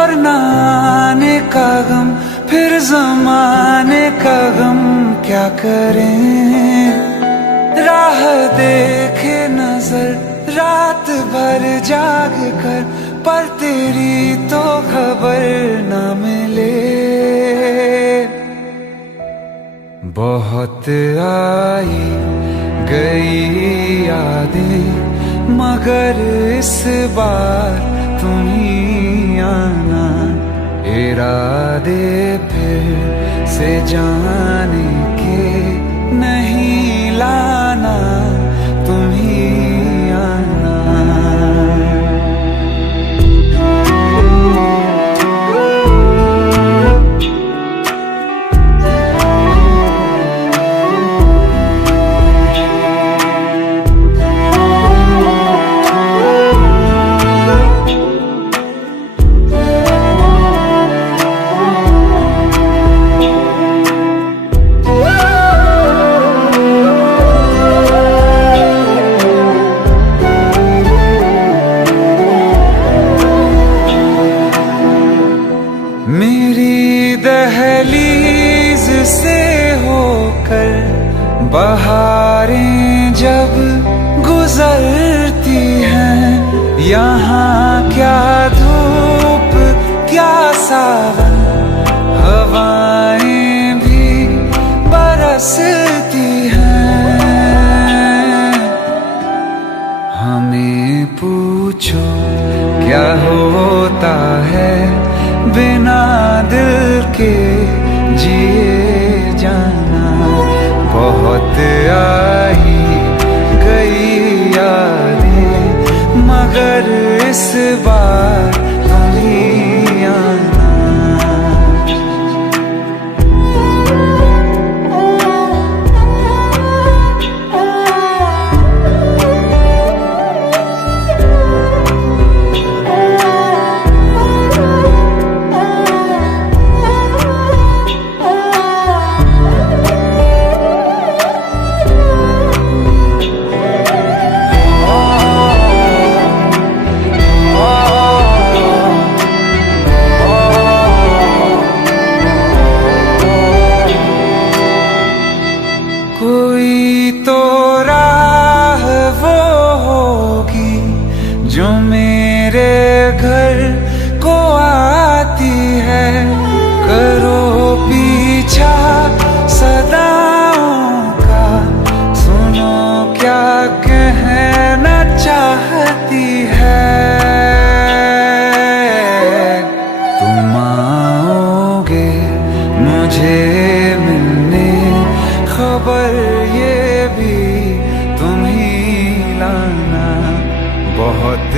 और ना आने का गम, फिर जमाने का गम क्या करें। राह देखे नजर रात भर जाग कर, पर तेरी तो खबर न मिले। बहुत आई गई यादें, मगर इस बार तुम ही आना। इरादे फिर से जाने के नहीं लाना, तुम ही आना। मेरी दहलीज से होकर बहारें जब गुजरती हैं, यहाँ क्या धूप क्या सावन, हवाएं भी बरसती हैं। हमें पूछो क्या होता है बिना दिल के जिए जाना। बहुत आई गई यादें, मगर इस बार तुम ही आना। कोई तो राह वो होगी जो मेरे घर को आती है। करो पीछा सदाओं का, सुनो क्या कहना चाहती है। तुम आओगे मुझे मिलने, खबर ये भी तुम ही लाना। बहुत